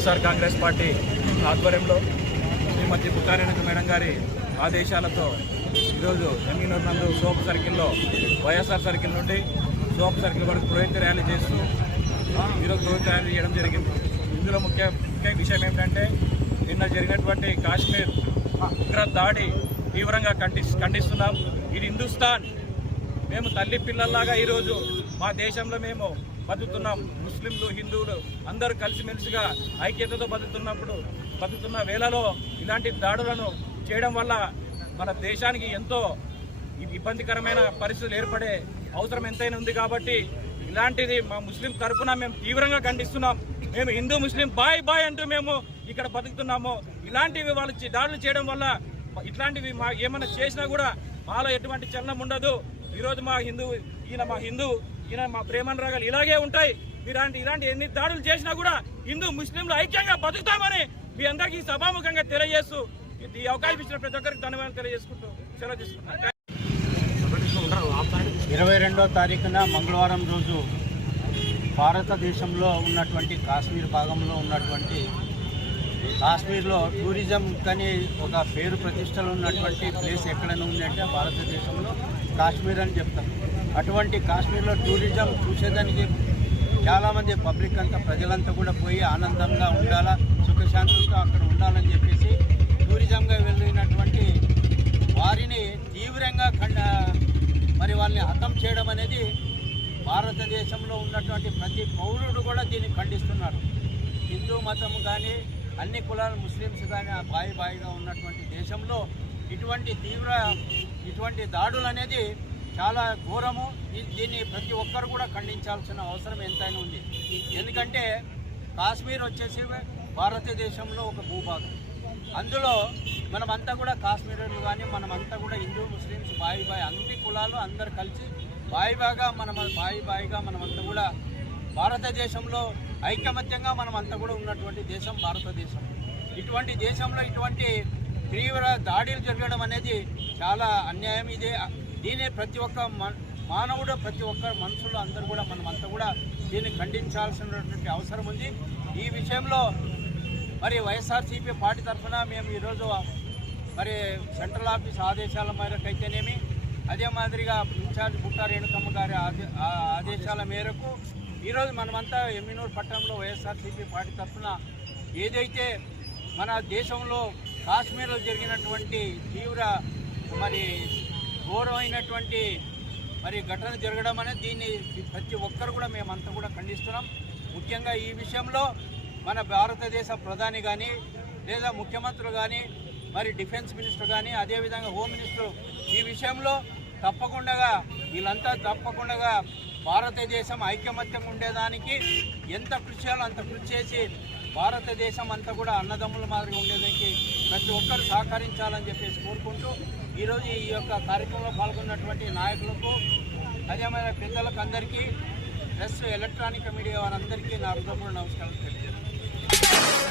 YSR Congress party ఆధ్వర్యంలో శ్రీమతి Bukka Reddy madam గారి ఆదేశాలతో ఈరోజు ఎమ్మినూరు నందు సోపు సర్కిల్లో వైఎస్ఆర్ సర్కిల్ నుండి సోపు సర్కిల్ వరకు ప్రోహిత ర్యాలీ చేస్తూ ఈరోజు ప్రోహిత ర్యాలీ చేయడం జరిగింది. ఇందులో ముఖ్య విషయం ఏమిటంటే నిన్న జరిగినటువంటి కాశ్మీర్ ఉగ్ర దాడి తీవ్రంగా ఖండిస్తున్నాం. ఇది హిందుస్థాన్. మేము తల్లి పిల్లల్లాగా ఈరోజు మా దేశంలో మేము బతుకుతున్నాం. ముస్లింలు, హిందువులు అందరూ కలిసిమెలిసిగా ఐక్యతతో బతుకుతున్న వేళలో ఇలాంటి దాడులను చేయడం వల్ల మన దేశానికి ఎంతో ఇబ్బందికరమైన పరిస్థితులు ఏర్పడే అవసరం ఎంతైనా ఉంది. కాబట్టి ఇలాంటిది మా ముస్లిం తరఫున మేము తీవ్రంగా ఖండిస్తున్నాం. మేము హిందూ ముస్లిం బాయ్ బాయ్ అంటూ మేము ఇక్కడ బతుకుతున్నాము. ఇలాంటివి వాళ్ళు దాడులు చేయడం వల్ల ఇట్లాంటివి మా ఏమైనా చేసినా కూడా మాలో ఎటువంటి చలనం ఉండదు. ఈరోజు ఈయన మా ప్రేమానురాగాలు ఇలాగే ఉంటాయి. ఇలాంటి ఎన్ని దాడులు చేసినా కూడా హిందూ ముస్లింలు ఐక్యంగా బతుకుతామని మీ అందరికీ సభాముఖంగా తెలియజేస్తూ ఈ అవకాశం ఇచ్చిన ప్రతి ఒక్కరికి ధన్యవాదాలు తెలియజేసుకుంటూ సెలవు తీసుకుంటున్నాను. 22వ తారీఖున మంగళవారం రోజు భారతదేశంలో ఉన్నటువంటి కాశ్మీర్ భాగంలో ఉన్నటువంటి కాశ్మీర్లో టూరిజం కానీ ఒక పేరు ప్రతిష్టలు ఉన్నటువంటి ప్లేస్ ఎక్కడైనా ఉందంటే భారతదేశంలో కాశ్మీర్ అని చెప్తాం. అటువంటి కాశ్మీర్లో టూరిజం చూసేదానికి చాలామంది పబ్లిక్ అంతా ప్రజలంతా కూడా పోయి ఆనందంగా ఉండాలా, సుఖశాంతులతో అక్కడ ఉండాలని చెప్పేసి టూరిజంగా వెళ్ళినటువంటి వారిని తీవ్రంగా మరి వాళ్ళని హతం చేయడం అనేది భారతదేశంలో ఉన్నటువంటి ప్రతి పౌరుడు కూడా దీన్ని ఖండిస్తున్నారు. హిందూ మతం కానీ అన్ని కులాల ముస్లిమ్స్ కానీ బాయిగా ఉన్నటువంటి దేశంలో ఇటువంటి దాడులు అనేది చాలా ఘోరము. దీన్ని ప్రతి ఒక్కరు కూడా ఖండించాల్సిన అవసరం ఎంతైనా ఉంది. ఎందుకంటే కాశ్మీర్ వచ్చేసి భారతదేశంలో ఒక భూభాగం. అందులో మనమంతా కూడా కాశ్మీర్లు కానీ మనమంతా కూడా హిందూ ముస్లిమ్స్ బాయి అన్ని కులాలు అందరు కలిసి బాయిగా మనమంతా కూడా భారతదేశంలో ఐకమత్యంగా మనమంతా కూడా ఉన్నటువంటి దేశం భారతదేశం. ఇటువంటి దేశంలో ఇటువంటి తీవ్ర దాడులు జరగడం అనేది చాలా అన్యాయం. దీన్ని ప్రతి ఒక్క మానవుడు, ప్రతి ఒక్క మనుషులు అందరూ కూడా మనమంతా కూడా దీన్ని ఖండించాల్సినటువంటి అవసరం ఉంది. ఈ విషయంలో మరి వైఎస్ఆర్సీపీ పార్టీ తరఫున మేము ఈరోజు మరి సెంట్రల్ ఆఫీస్ ఆదేశాల మేరకు అయితేనేమి, అదే మాదిరిగా ఇన్ఛార్జ్ బుట్టా రేణుకమ్మ గారి ఆదేశాల మేరకు ఈరోజు మనమంతా ఎమ్మినూరు పట్టణంలో వైఎస్ఆర్సీపీ పార్టీ తరఫున ఏదైతే మన దేశంలో కాశ్మీర్లో జరిగినటువంటి తీవ్ర మరి ఘోరమైనటువంటి మరి ఘటన జరగడం అనేది దీన్ని ప్రతి ఒక్కరు కూడా మేమంతా కూడా ఖండిస్తున్నాం. ముఖ్యంగా ఈ విషయంలో మన భారతదేశ ప్రధాని కానీ లేదా ముఖ్యమంత్రులు కానీ మరి డిఫెన్స్ మినిస్టర్ కానీ అదేవిధంగా హోమ్ మినిస్టర్ ఈ విషయంలో వీళ్ళంతా తప్పకుండా భారతదేశం ఐకమత్యంగా ఉండేదానికి ఎంత కృషి చేయాలో అంత కృషి చేసి భారతదేశం అంతా కూడా అన్నదమ్ముల మాదిరిగా ఉండేదానికి ప్రతి ఒక్కరు సహకరించాలని చెప్పేసి కోరుకుంటూ ఈరోజు ఈ యొక్క కార్యక్రమంలో పాల్గొన్నటువంటి నాయకులకు అదేమైనా పెద్దలకు అందరికీ ప్లస్ ఎలక్ట్రానిక్ మీడియా వారందరికీ నా హృదయపూర్వక నమస్కారం తెలియజేస్తాను.